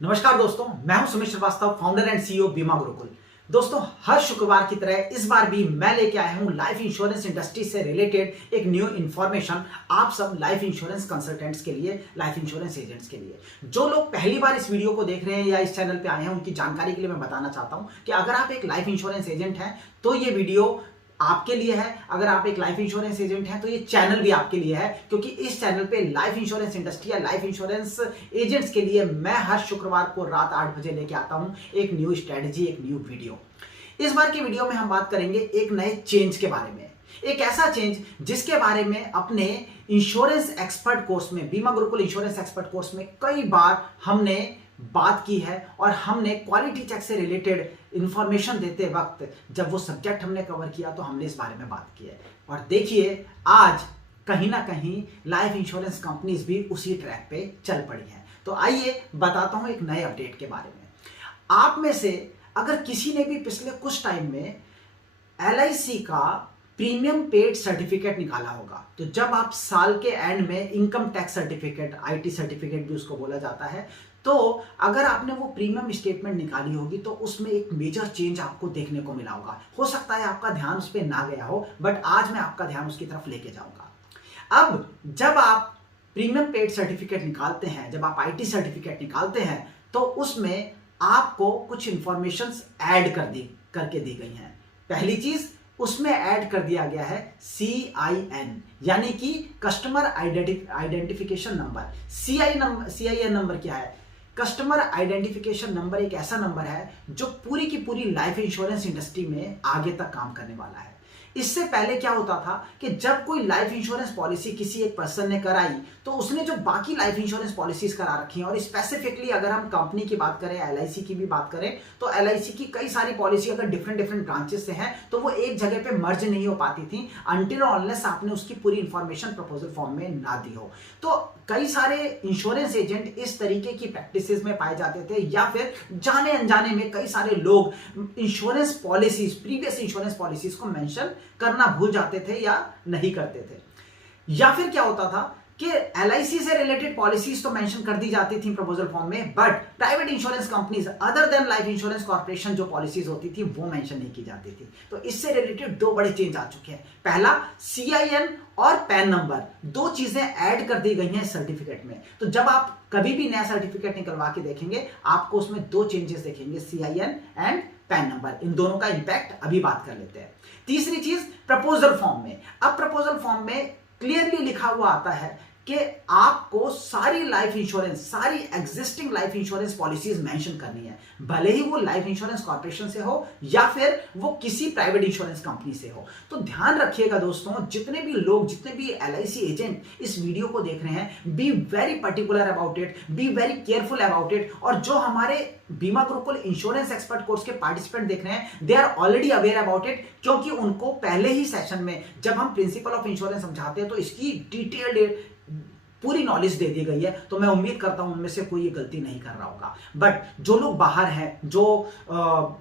नमस्कार दोस्तों, मैं हूं Sumit Srivastava, founder and CEO Bima Gurukul. दोस्तों, हर शुक्रवार की तरह इस बार भी मैं लेके आया हूं लाइफ इंश्योरेंस इंडस्ट्री से रिलेटेड एक न्यू इन्फॉर्मेशन आप सब लाइफ इंश्योरेंस कंसल्टेंट्स के लिए, लाइफ इंश्योरेंस एजेंट्स के लिए। जो लोग पहली बार इस वीडियो को देख रहे हैं या इस चैनल पे आए हैं, उनकी जानकारी के लिए मैं बताना चाहता हूं कि अगर आप एक लाइफ इंश्योरेंस एजेंट हैं तो ये वीडियो आपके लिए है। अगर आप एक लाइफ इंश्योरेंस एजेंट हैं तो ये चैनल भी आपके लिए है, क्योंकि इस चैनल पे लाइफ इंश्योरेंस इंडस्ट्री या लाइफ इंश्योरेंस एजेंट्स के लिए मैं हर शुक्रवार को रात 8 बजे लेके आता हूं एक न्यू स्ट्रेटजी, एक न्यू वीडियो। इस बार की वीडियो में हम बात करेंगे एक नए चेंज के बारे में, एक ऐसा चेंज जिसके बारे में अपने इंश्योरेंस एक्सपर्ट कोर्स में, बीमा गुरुकुल इंश्योरेंस एक्सपर्ट कोर्स में कई बार हमने बात की है और हमने क्वालिटी चेक से रिलेटेड इंफॉर्मेशन देते वक्त जब वो सब्जेक्ट हमने कवर किया तो हमने इस बारे में बात की है। और देखिए, आज कहीं ना कहीं लाइफ इंश्योरेंस कंपनीज भी उसी ट्रैक पे चल पड़ी हैं। तो आइए बताता हूं एक नए अपडेट के बारे में। आप में से अगर किसी ने भी पिछले कुछ टाइम में LIC का प्रीमियम पेड सर्टिफिकेट निकाला होगा, तो जब आप साल के एंड में income tax certificate, IT certificate भी उसको बोला जाता है, तो अगर आपने वो प्रीमियम स्टेटमेंट निकाली होगी तो उसमें एक मेजर चेंज आपको देखने को मिला होगा। हो सकता है आपका ध्यान उस पर ना गया हो, बट आज मैं आपका ध्यान उसकी तरफ लेके जाऊंगा। अब जब आप प्रीमियम पेड सर्टिफिकेट निकालते हैं, जब आप IT सर्टिफिकेट निकालते हैं, तो उसमें आपको कुछ इंफॉर्मेशन ऐड करके दी गई हैं। पहली चीज, उसमें ऐड कर दिया गया है CIN, यानी कि customer identification number. CIN number क्या है? कस्टमर आइडेंटिफिकेशन नंबर एक ऐसा नंबर है जो पूरी की पूरी लाइफ इंश्योरेंस इंडस्ट्री में आगे तक काम करने वाला है। इससे पहले क्या होता था कि जब कोई लाइफ इंश्योरेंस पॉलिसी किसी एक पर्सन ने कराई तो उसने जो बाकी लाइफ इंश्योरेंस पॉलिसीज करा रखी हैं, और स्पेसिफिकली अगर हम कंपनी की बात करें, LIC की भी बात करें, तो LIC की कई सारी पॉलिसी अगर डिफरेंट ब्रांचेस से हैं तो वो एक जगह पे मर्ज नहीं हो पाती थी अनटिल और अनलेस आपने उसकी पूरी इंफॉर्मेशन प्रपोजल फॉर्म में ना दी हो। तो कई सारे इंश्योरेंस एजेंट इस तरीके की प्रैक्टिसेस में पाए जाते थे, या फिर जाने अनजाने में कई सारे लोग insurance policies, previous insurance policies को मेंशन करना भूल जाते थे या नहीं करते थे। या फिर क्या होता था कि LIC से रिलेटेड पॉलिसीज तो मेंशन कर दी जाती थी प्रपोजल फॉर्म में, but private insurance companies other than life Insurance corporation जो पॉलिसीज होती थी वो मेंशन नहीं की जाती थी। तो इससे रिलेटेड दो बड़े चेंज आ चुके हैं। पहला, CIN और पैन नंबर, दो चीजें ऐड कर दी गई हैं सर्टिफिकेट में। तो जब आप कभी भी नया सर्टिफिकेट निकलवा के देखेंगे, आपको उसमें दो चेंजेस देखेंगे, CIN एंड पैन नंबर। इन दोनों का इंपैक्ट अभी बात कर लेते हैं। तीसरी चीज, प्रपोजल फॉर्म में। अब प्रपोजल फॉर्म में क्लियरली लिखा हुआ आता है कि आपको सारी लाइफ इंश्योरेंस, सारी existing life insurance policies mention करनी है, भले ही वो लाइफ इंश्योरेंस कॉर्पोरेशन से हो या फिर वो किसी प्राइवेट इंश्योरेंस कंपनी से हो। तो ध्यान रखिएगा दोस्तों, जितने भी लोग, जितने भी LIC एजेंट इस वीडियो को देख रहे हैं, be very particular about it, be very careful about it. और जो हमारे Bima Gurukul insurance expert course के पार्टिसिपेंट देख रहे हैं, they are already aware about it, क्योंकि उनको पहले ही सेशन में जब हम प्रिंसिपल ऑफ इंश्योरेंस समझाते हैं तो इसकी डिटेल्ड पूरी नॉलेज दे दी गई है। तो मैं उम्मीद करता हूं उनमें से कोई ये गलती नहीं कर रहा होगा। बट जो लोग बाहर हैं, जो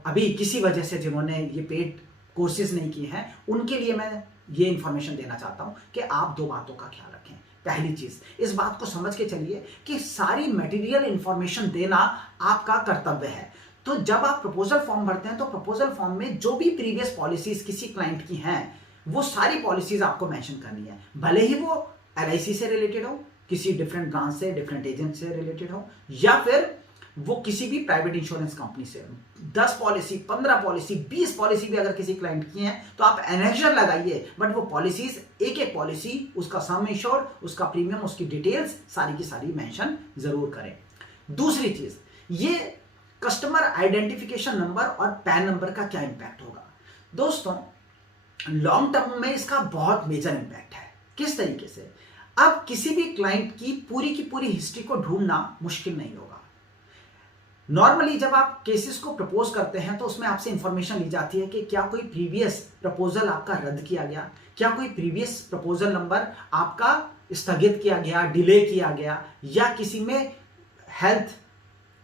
अभी किसी वजह से जिन्होंने ये पेड कोर्सेज नहीं किए हैं, उनके लिए मैं ये इंफॉर्मेशन देना चाहता हूं कि आप दो बातों का ख्याल रखें। पहली चीज, इस बात को समझ के चलिए कि सारी मटेरियल इंफॉर्मेशन देना आपका कर्तव्य है। तो जब आप प्रपोजल फॉर्म भरते हैं तो प्रपोजल फॉर्म में जो भी प्रीवियस पॉलिसीज किसी क्लाइंट की हैं, वो सारी पॉलिसीज आपको मेंशन करनी है, भले ही वो LIC से रिलेटेड हो, किसी डिफरेंट ब्रांच से, डिफरेंट एजेंट से रिलेटेड हो, या फिर वो किसी भी प्राइवेट इंश्योरेंस कंपनी से हो। 10 पॉलिसी, 15 पॉलिसी, 20 पॉलिसी भी अगर किसी क्लाइंट की हैं तो आप एनेक्जर लगाइए, बट वो पॉलिसीज, एक एक पॉलिसी, उसका सम इंश्योर्ड, उसका प्रीमियम, उसकी डिटेल्स सारी की सारी मेंशन जरूर करें। दूसरी चीज, ये कस्टमर आइडेंटिफिकेशन नंबर और पैन नंबर का क्या इंपैक्ट होगा? दोस्तों, लॉन्ग टर्म में इसका बहुत मेजर इंपैक्ट है। किस तरीके से? अब किसी भी क्लाइंट की पूरी हिस्ट्री को ढूंढना मुश्किल नहीं होगा। नॉर्मली जब आप केसेस को प्रपोज करते हैं तो उसमें आपसे इंफॉर्मेशन ली जाती है कि क्या कोई प्रीवियस प्रपोजल आपका रद्द किया गया, क्या कोई प्रीवियस प्रपोजल नंबर आपका स्थगित किया गया, डिले किया गया, या किसी में हेल्थ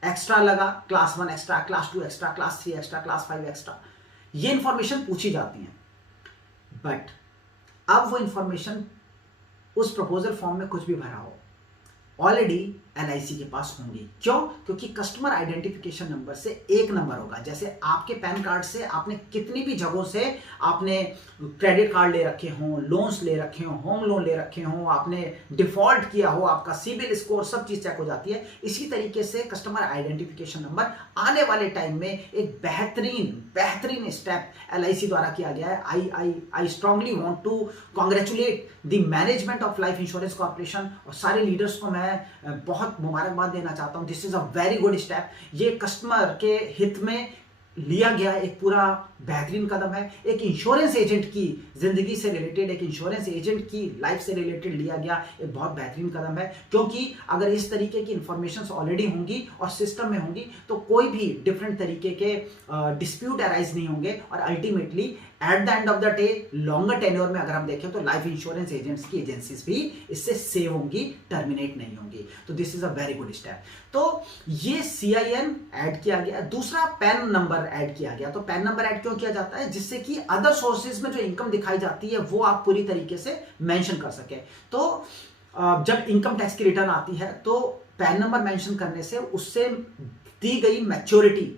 एक्स्ट्रा लगा, class 1 extra, class 2 extra, class 3 extra, class 5 extra. ये इंफॉर्मेशन पूछी जाती है। बट अब वो इंफॉर्मेशन उस प्रपोजल फॉर्म में कुछ भी भरा हो, ऑलरेडी LIC के पास होंगी। क्यों? क्योंकि कस्टमर आइडेंटिफिकेशन नंबर से एक नंबर होगा। जैसे आपके पैन कार्ड से आपने कितनी भी जगहों से आपने क्रेडिट कार्ड ले रखे हों, लोन्स ले रखे हों, होम लोन ले रखे हों, आपने डिफॉल्ट किया हो, आपका सिबिल स्कोर सब चीज चेक हो जाती है। इसी तरीके से कस्टमर आइडेंटिफिकेशन नंबर आने वाले टाइम में एक बेहतरीन स्टेप LIC द्वारा किया गया है। I strongly want to congratulate the management of Life Insurance Corporation और सारे लीडर्स को मैं बहुत मुबारकबाद देना चाहता हूं। This is a very good step. ये कस्टमर के हित में लिया गया एक पूरा बेहतरीन कदम है। एक इंश्योरेंस एजेंट की जिंदगी से रिलेटेड, एक इंश्योरेंस एजेंट की लाइफ से रिलेटेड लिया गया एक बहुत बेहतरीन कदम है। क्योंकि अगर इस तरीके की इंफॉर्मेशन ऑलरेडी होंगी और सिस्टम में होंगी तो कोई भी डिफरेंट तरीके के डिस्प्यूट अराइज नहीं होंगे और ultimately at the end of the day longer tenure में अगर हम देखें तो लाइफ इंश्योरेंस एजेंट्स की एजेंसीज भी इससे सेव होंगी, टर्मिनेट नहीं होंगी। तो this is a very good step. तो ये CIN ऐड किया गया। दूसरा पैन नंबर ऐड किया गया। तो पैन नंबर ऐड क्यों किया जाता है? जिससे कि अदर सोर्सेज में जो इनकम दिखाई जाती है वो आप पूरी तरीके से मेंशन कर सके। तो जब इनकम टैक्स की रिटर्न आती है तो पैन नंबर मेंशन करने से उससे दी गई मैच्योरिटी,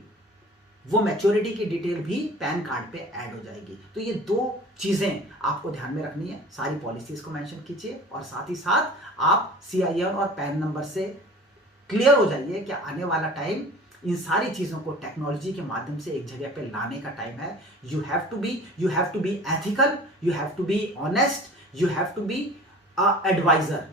वो मैच्योरिटी की डिटेल भी पैन कार्ड पे ऐड हो जाएगी। तो ये दो चीजें आपको ध्यान में रखनी है। सारी पॉलिसीज को मेंशन कीजिए और साथ ही साथ आप CIN और पैन नंबर से क्लियर हो जाइए कि आने वाला टाइम इन सारी चीजों को टेक्नोलॉजी के माध्यम से एक जगह पे लाने का टाइम है। You have to be ethical, you have to be honest, you have to be advisor.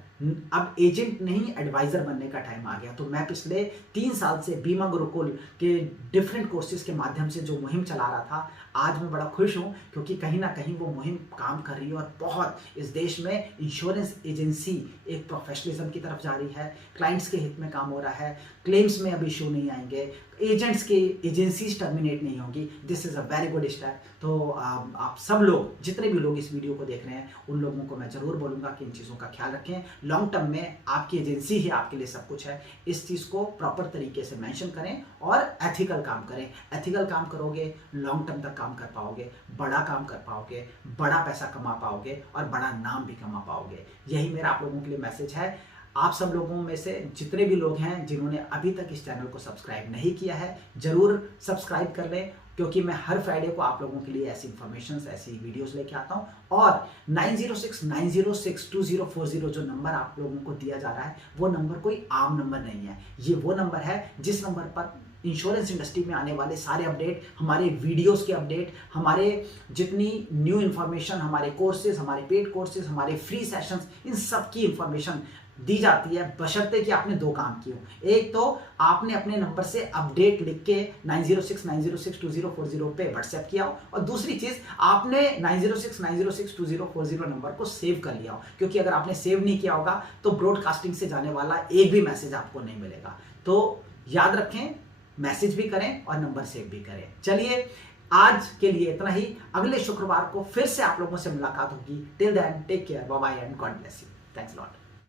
अब एजेंट नहीं, एडवाइजर बनने का टाइम आ गया। तो मैं पिछले 3 साल से बीमा गुरुकुल के डिफरेंट कोर्सेज के माध्यम से जो मुहिम चला रहा था, आज मैं बड़ा खुश हूं क्योंकि कहीं ना कहीं वो मुहिम काम कर रही है और बहुत इस देश में इंश्योरेंस एजेंसी एक प्रोफेशनलिज्म की तरफ जा रही है। क्लाइंट्स के हित में काम हो रहा है, क्लेम्स में अब इशू नहीं आएंगे, एजेंट्स की एजेंसीज टर्मिनेट नहीं होंगी। This is a very good step. तो आप सब लोग, जितने भी लोग इस वीडियो को देख रहे हैं, उन लोगों को मैं जरूर बोलूंगा कि इन चीज़ों का ख्याल रखें। लॉन्ग टर्म में आपकी एजेंसी ही आपके लिए सब कुछ है। इस चीज़ को प्रॉपर तरीके से मेंशन करें और एथिकल काम करें। एथिकल काम करोगे, लॉन्ग टर्म तक काम कर पाओगे, बड़ा काम कर पाओगे, बड़ा पैसा कमा पाओगे और बड़ा नाम भी कमा पाओगे। यही मेरा आप लोगों के लिए मैसेज है। आप सब लोगों में से जितने भी लोग हैं जिन्होंने अभी तक इस चैनल को सब्सक्राइब नहीं किया है, जरूर सब्सक्राइब कर लें क्योंकि मैं हर फ्राइडे को आप लोगों के लिए ऐसी इंफॉर्मेशन, ऐसी वीडियोस लेके आता हूं। और 9069062040 जो नंबर आप लोगों को दिया जा रहा है वो नंबर कोई आम नंबर नहीं है। ये वो नंबर है जिस नंबर पर इंश्योरेंस इंडस्ट्री में आने वाले सारे अपडेट, हमारे वीडियोस के अपडेट, हमारे जितनी न्यू इन्फॉर्मेशन, हमारे कोर्सेज, हमारे पेड कोर्सेज, हमारे फ्री सेशंस, इन सब की इंफॉर्मेशन दी जाती है बशर्ते कि आपने दो काम किए हो। एक तो आपने अपने नंबर से अपडेट लिख के 9069062040 पे व्हाट्सएप किया हो और दूसरी चीज आपने 9069062040 नंबर को सेव कर लिया हो। क्योंकि अगर आपने सेव नहीं किया होगा तो ब्रॉडकास्टिंग से जाने वाला एक भी मैसेज आपको नहीं मिलेगा। तो याद रखें, मैसेज भी करें और नंबर सेव भी करें। चलिए आज के लिए इतना ही। अगले शुक्रवार को फिर से आप लोगों से मुलाकात होगी। Till then take care, bye bye and God bless you. Thanks lot.